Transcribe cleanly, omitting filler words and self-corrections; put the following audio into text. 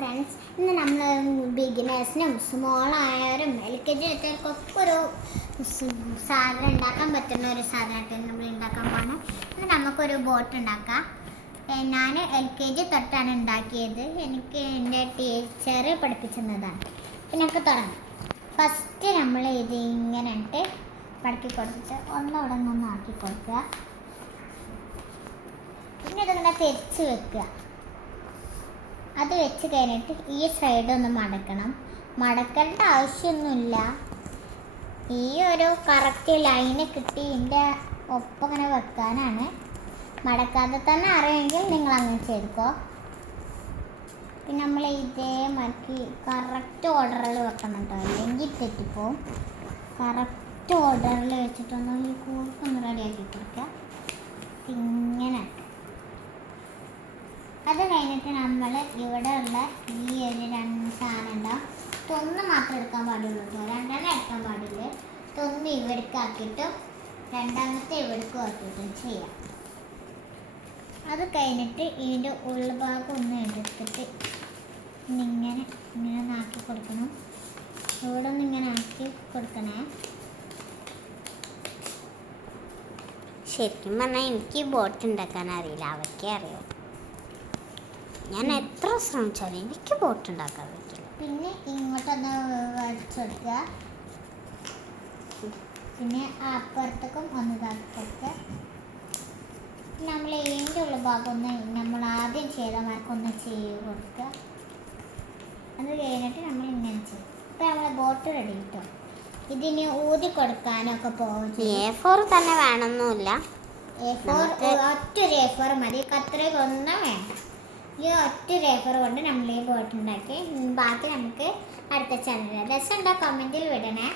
Friends, ഇന്ന് നമ്മൾ ബിഗിനേഴ്സിനും സ്മോളായവരും LKG എടുത്തവർക്കൊക്കെ ഒരു സാധനം ഉണ്ടാക്കാൻ പറ്റുന്ന ഒരു സാധനമായിട്ട് നമ്മൾ ഉണ്ടാക്കാൻ പോകുന്നത്. ഇന്ന് നമുക്കൊരു ബോട്ട് ഉണ്ടാക്കാം. ഞാൻ LKG തൊട്ടാണ് ഉണ്ടാക്കിയത്. എനിക്ക് എൻ്റെ ടീച്ചർ പഠിപ്പിച്ചതാണ്. പിന്നെ നമുക്ക് തുടങ്ങാം. ഫസ്റ്റ് നമ്മൾ ഇത് ഇങ്ങനെ ഇട്ട് പടക്കി കൊടുത്തിട്ട് ഒന്നവിടെ നിന്ന് ആക്കി കൊടുക്കുക. പിന്നെ ഇതിങ്ങനെ തിരിച്ച് വെക്കുക. അത് വെച്ച് കഴിഞ്ഞിട്ട് ഈ സൈഡ് ഒന്ന് മടക്കണം. മടക്കേണ്ട ആവശ്യമൊന്നുമില്ല. ഈ ഒരു കറക്റ്റ് ലൈന് കിട്ടി ഇതിൻ്റെ ഒപ്പം ഇങ്ങനെ വെക്കാനാണ്. മടക്കാതെ തന്നെ അറിയുമെങ്കിൽ നിങ്ങൾ അങ്ങനെ ചെയ്തോ. പിന്നെ നമ്മൾ ഇതേ മടക്കി കറക്റ്റ് ഓർഡറിൽ വെക്കണം കേട്ടോ, അല്ലെങ്കിൽ തെറ്റിപ്പോവും. കറക്റ്റ് ഓർഡറിൽ വെച്ചിട്ടൊന്ന് ഈ കൂർക്കൊന്ന് റെഡിയാക്കി കൊടുക്കുക. ഇങ്ങനെ അത് കഴിഞ്ഞിട്ട് നമ്മൾ ഇവിടെ ഉള്ള ഈ ഒരു രണ്ട് സാധനം ഉണ്ടാവും. ഇതൊന്ന് മാത്രം എടുക്കാൻ പാടുള്ളൂ കേട്ടോ, രണ്ടെണ്ണം എടുക്കാൻ പാടില്ല. ഇതൊന്ന് ഇവിടേക്ക് ആക്കിയിട്ടും രണ്ടാമത്തെ ഇവിടേക്കും ആക്കിയിട്ടും ചെയ്യാം. അത് കഴിഞ്ഞിട്ട് ഇതിൻ്റെ ഉൾഭാഗം ഒന്ന് എടുത്തിട്ട് ഇങ്ങനെ ഇങ്ങനെ ആക്കി കൊടുക്കണം. ഇവിടെ ഒന്ന് ഇങ്ങനെ ആക്കി കൊടുക്കണേ. ശരിക്കും പറഞ്ഞാൽ എനിക്ക് ബോട്ട് ഉണ്ടാക്കാൻ അറിയില്ല, അവയ്ക്കേ അറിയാം. ഞാൻ എത്ര ശ്രമിച്ചാലും എനിക്ക് ബോട്ട് ഉണ്ടാക്കാൻ പറ്റില്ല. പിന്നെ ഇങ്ങോട്ടൊന്ന് വടിച്ചെടുക്കുക. പിന്നെ അപ്പുറത്തേക്കും ഒന്ന് ഇതാക്കി കൊടുക്കുക. നമ്മൾ ഇതിൻ്റെ ഉള്ള ഭാഗം ഒന്ന് നമ്മൾ ആദ്യം ചെയ്ത മാർക്കൊന്ന് ചെയ്ത് കൊടുക്കുക. അത് കഴിഞ്ഞിട്ട് നമ്മൾ ഇങ്ങനെ ചെയ്യും. ഇപ്പം നമ്മളെ ബോട്ട് റെഡി കിട്ടും. ഇതിന് ഊതി കൊടുക്കാനൊക്കെ പോകും. A4 തന്നെ വേണമെന്നില്ല. ഒറ്റൊരു A4 മതി, കത്രികൊന്നും വേണ്ട. ഈ ഒറ്റൊരു A4 കൊണ്ട് നമ്മൾ ഈ ബോട്ട് ഉണ്ടാക്കി. ബാക്കി നമുക്ക് അടുത്ത ചാനലിൽ രസം ഉണ്ടോ കമൻറ്റിൽ വിടണേ.